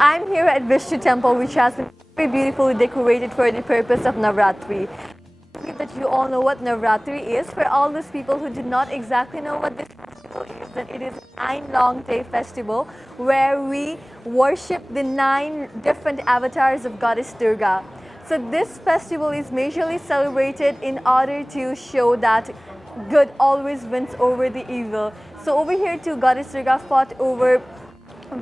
I'm here at Vishnu Temple, which has been very beautifully decorated for the purpose of Navratri. I believe that you all know what Navratri is. For all those people who do not exactly know what this festival is, that it is a 9-long-day festival where we worship the 9 different avatars of Goddess Durga. So this festival is majorly celebrated in order to show that good always wins over the evil. So over here too, Goddess Durga fought over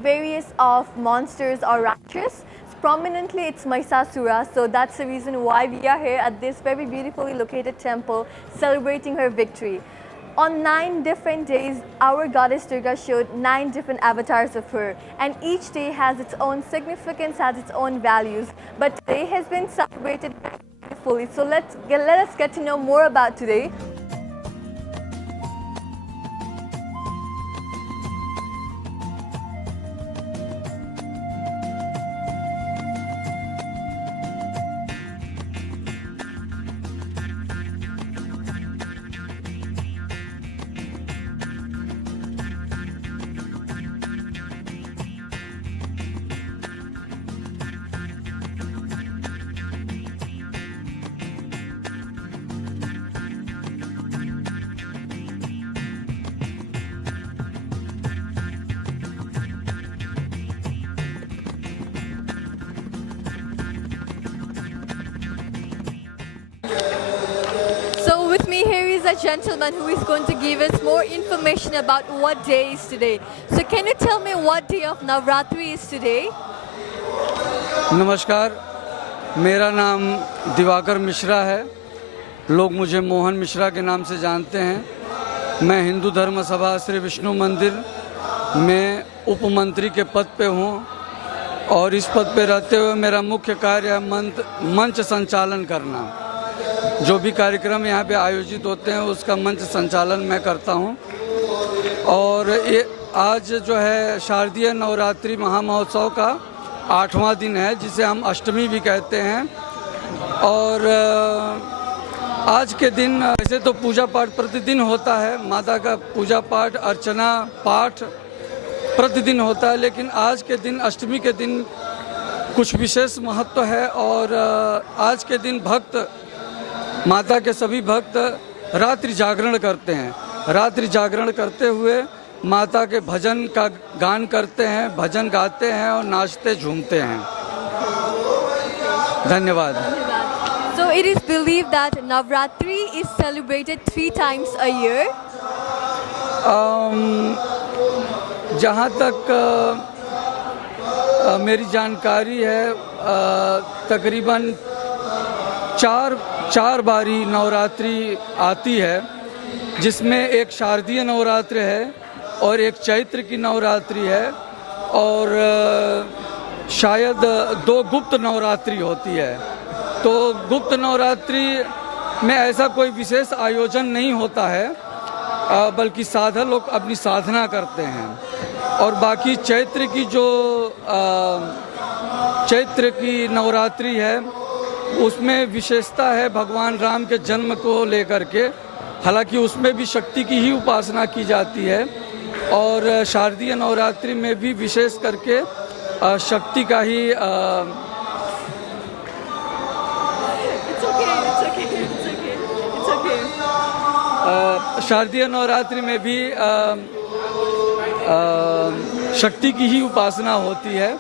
various of monsters or rakshas. Prominently it's Mahishasura, so that's the reason why we are here at this very beautifully located temple celebrating her victory. On 9 different days, our Goddess Durga showed 9 different avatars of her, and each day has its own significance, has its own values, but today has been celebrated very beautifully. So let us get to know more about today. So with me here is a gentleman who is going to give us more information about what day is today. So can you tell me what day of Navratri is today? नमस्कार, मेरा नाम दिवाकर मिश्रा है। लोग मुझे मोहन मिश्रा के नाम से जानते हैं। मैं हिंदू धर्म सभा श्री विष्णु मंदिर में उप मंत्री के पद पे हूँ और इस पद पे रहते हुए मेरा मुख्य कार्य है मंच संचालन करना। जो भी कार्यक्रम यहाँ पे आयोजित होते हैं उसका मंच संचालन मैं करता हूँ। और ये आज जो है शारदीय नवरात्रि महामहोत्सव का 8वां दिन है, जिसे हम अष्टमी भी कहते हैं। और आज के दिन ऐसे तो पूजा पाठ प्रतिदिन होता है, माता का पूजा पाठ अर्चना पाठ प्रतिदिन होता है, लेकिन आज के दिन अष्टमी के दिन कुछ विशेष महत्व है। और आज के दिन भक्त, माता के सभी भक्त रात्रि जागरण करते हैं। रात्रि जागरण करते हुए माता के भजन का गान करते हैं, भजन गाते हैं और नाचते झूमते हैं। धन्यवाद। So it is believed that Navratri is celebrated 3 times a year. जहाँ तक मेरी जानकारी है, तकरीबन चार बारी नवरात्रि आती है, जिसमें एक शारदीय नवरात्रि है और एक चैत्र की नवरात्रि है और शायद 2 गुप्त नवरात्रि होती है। तो गुप्त नवरात्रि में ऐसा कोई विशेष आयोजन नहीं होता है, बल्कि साधक लोग अपनी साधना करते हैं। और बाकी चैत्र की नवरात्रि है, उसमें विशेषता है भगवान राम के जन्म को लेकर के। हालांकि उसमें भी शक्ति की ही उपासना की जाती है और शारदीय नवरात्रि में भी विशेष करके शक्ति का ही शारदीय नवरात्रि में भी शक्ति की ही उपासना होती है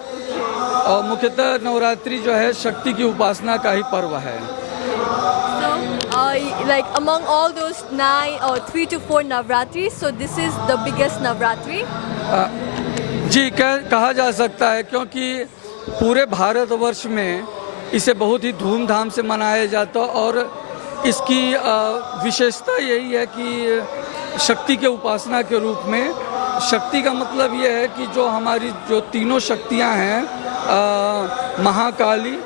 और मुख्यतः नवरात्रि जो है शक्ति की उपासना का ही पर्व है। Like among all those 9 or 3 to 4 Navratri, so this is the biggest Navratri? जी कहा जा सकता है, क्योंकि पूरे भारतवर्ष में इसे बहुत ही धूमधाम से मनाया जाता है और इसकी विशेषता यही है कि शक्ति के उपासना के रूप में। शक्ति का मतलब ये है कि जो हमारी जो तीनों शक्तियाँ हैं, महाकाली,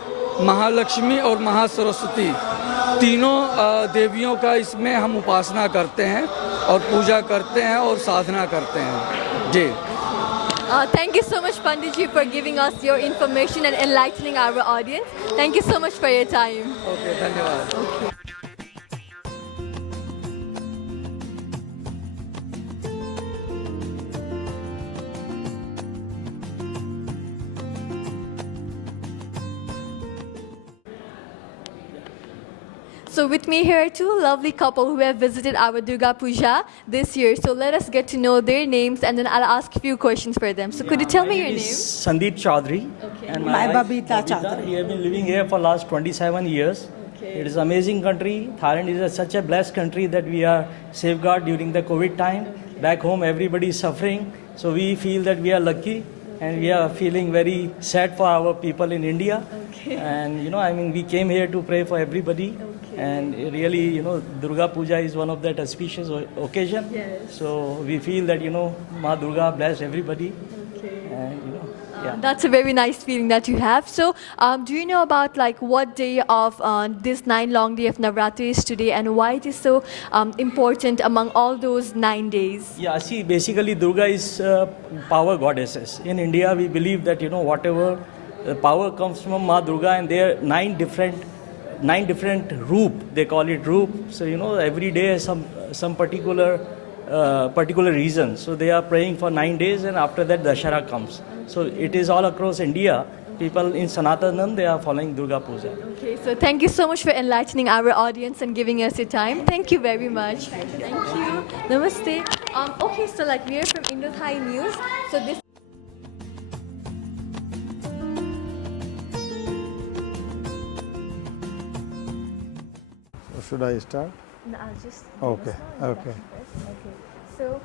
महालक्ष्मी और महासरस्वती, तीनों देवियों का इसमें हम उपासना करते हैं और पूजा करते हैं और साधना करते हैं। जी। Thank you so much, Pandit ji, for giving us your information and enlightening our audience. Thank you so much for your time. Okay, धन्यवाद। Okay. So with me here are two lovely couple who have visited our Durga Puja this year. So let us get to know their names and then I'll ask a few questions for them. So could you tell me your name? Sandeep Chaudhary. Okay. And My wife, Babita Chaudhary. We have been living here for last 27 years. Okay. It is amazing country. Thailand is such a blessed country that we are safeguarded during the COVID time. Back home, everybody is suffering. So we feel that we are lucky. And we are feeling very sad for our people in India. Okay. And we came here to pray for everybody. Okay. And really, Durga Puja is one of that auspicious occasion. Yes. So we feel that, Ma Durga bless everybody. Okay. And, yeah. That's a very nice feeling that you have. So, do you know about like what day of this 9 long day of Navratri is today, and why it is so important among all those 9 days? Yeah, see, basically Durga is power goddesses. In India, we believe that whatever power comes from Ma Durga, and there are nine different roop. They call it roop. So every day has some particular reason. So they are praying for 9 days, and after that Dashara comes. So it is all across India. People in Sanatanam, they are following Durga Puja. Okay, so thank you so much for enlightening our audience and giving us your time. Thank you very much. Thank you. Namaste. Okay, so like we are from Indo-Thai News. So this. Should I start? No, I'll just. Okay, okay. Okay. So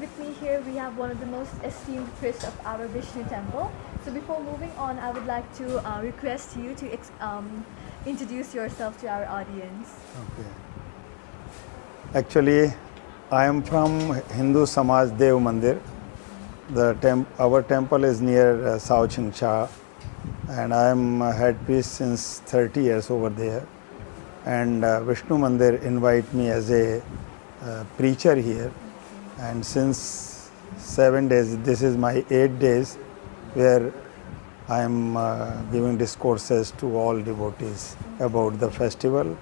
with me here we have one of the most esteemed priests of our Vishnu temple. So before moving on, I would like to request you to introduce yourself to our audience. Okay. Actually, I am from Hindu Samaj Dev Mandir. Our temple is near Sao Ching Cha, and I am head priest since 30 years over there. And Vishnu Mandir invite me as a preacher here. And since 7 days, this is my 8 days where I am giving discourses to all devotees about the festival.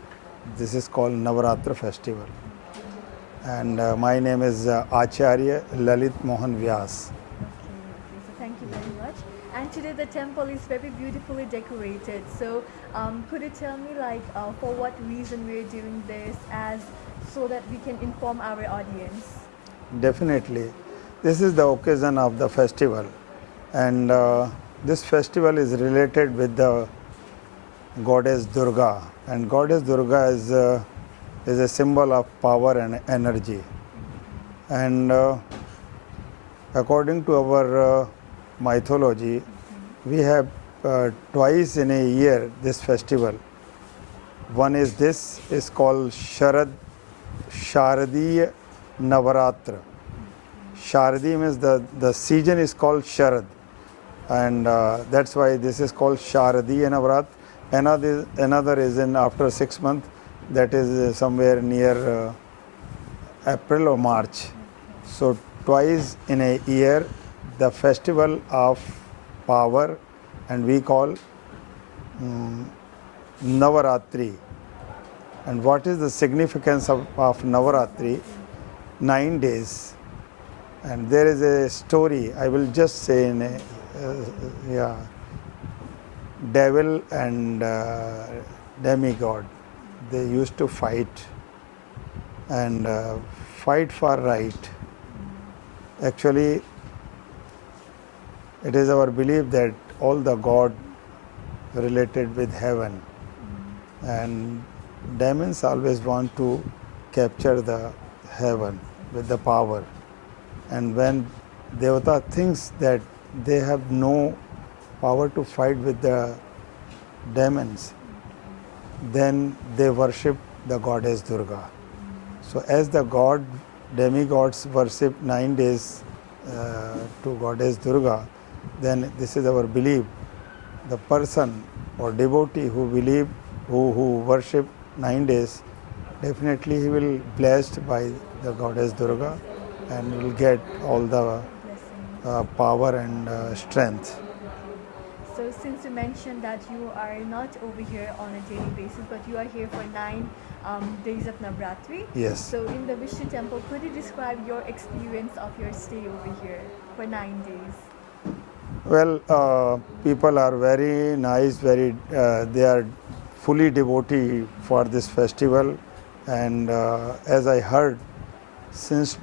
This is called Navaratra festival. And my name is Acharya Lalit Mohan Vyas. Okay, so thank you very much. And today the temple is very beautifully decorated. So could you tell me like for what reason we're doing this, as so that we can inform our audience? Definitely. This is the occasion of the festival. And this festival is related with the goddess Durga. And goddess Durga is a symbol of power and energy. And according to our mythology, we have twice in a year this festival. One is this, is called Sharadiya Navaratra. Sharadi means the season is called Sharad, and that's why this is called Sharadiya Navarat. Another is in after 6 months, that is somewhere near April or March. So twice in a year, the festival of power, and we call Navaratri. And what is the significance of Navaratri? 9 days. And there is a story, I will just say in a, devil and demigod, they used to fight and fight for right. Actually, it is our belief that all the god related with heaven, and demons always want to capture the heaven with the power. And when Devata thinks that they have no power to fight with the demons, then they worship the goddess Durga. So as the demigods worship 9 days to goddess Durga, then this is our belief. The person or devotee who worship 9 days, definitely he will be blessed by the goddess Durga and will get all the power and strength. So since you mentioned that you are not over here on a daily basis, but you are here for 9 days of Navratri. Yes. So in the Vishnu temple, could you describe your experience of your stay over here for 9 days? Well, people are very nice, they are fully devotee for this festival, and as I heard, since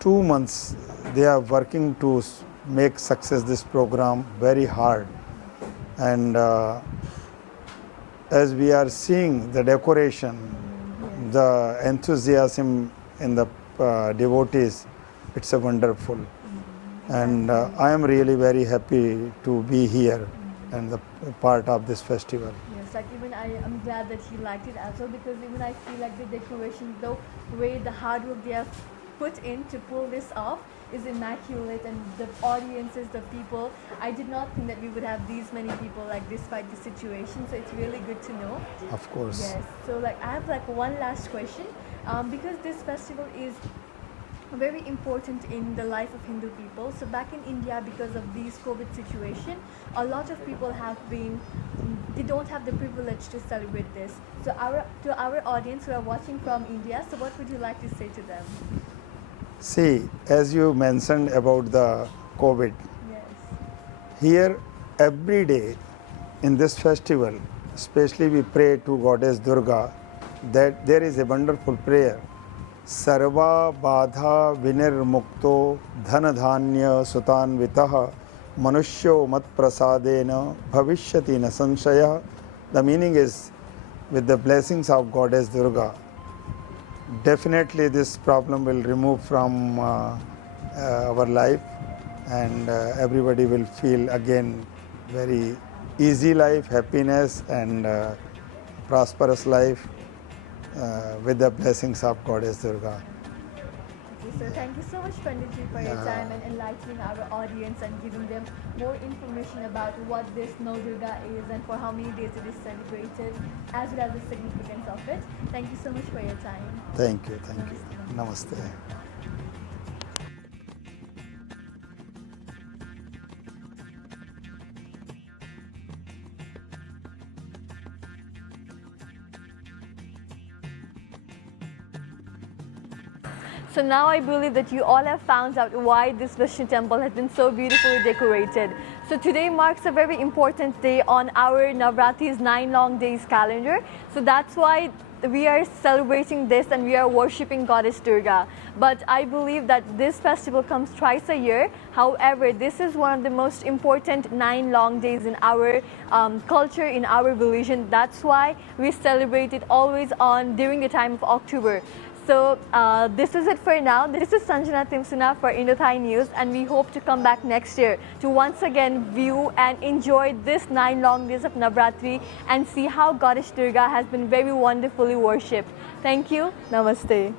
2 months they are working to make success this program very hard, and as we are seeing the decoration, the enthusiasm in the devotees, it's a wonderful. And I am really very happy to be here and the part of this festival. Yes, like even I am glad that he liked it as well, because even I feel like the decoration, the way the hard work they have put in to pull this off is immaculate, and the audiences, the people, I did not think that we would have these many people like despite the situation, so it's really good to know. Of course. Yes, so like I have like one last question, because this festival is very important in the life of Hindu people. So back in India, because of these COVID situation, a lot of people have been, they don't have the privilege to celebrate this. So to our audience who are watching from India, so what would you like to say to them? See, as you mentioned about the COVID, Yes. here every day in this festival, especially we pray to Goddess Durga, that there is a wonderful prayer. Sarva Badha Vinirmukto Dhanadhanya Sutanvitaha Manushyo Mat Prasadena Bhavishyati Na Sanshaya. The meaning is, with the blessings of Goddess Durga, definitely this problem will remove from our life, and everybody will feel again very easy life, happiness, and prosperous life with the blessings of Goddess Durga. Okay, so thank you so much, Panditji, for your time and enlightening our audience and giving them more information about what this Navdurga is and for how many days it is celebrated, as well as the significance of it. Thank you so much for your time. Thank you, thank you. Namaste. So now I believe that you all have found out why this Vishnu temple has been so beautifully decorated. So today marks a very important day on our Navratri's 9 long days calendar. So that's why we are celebrating this and we are worshipping Goddess Durga. But I believe that this festival comes twice a year. However, this is one of the most important 9 long days in our culture, in our religion. That's why we celebrate it always on during the time of October. So this is it for now. This is Sanjana Timsuna for Indothai News, and we hope to come back next year to once again view and enjoy this 9 long days of Navratri and see how Goddess Durga has been very wonderfully worshipped. Thank you. Namaste.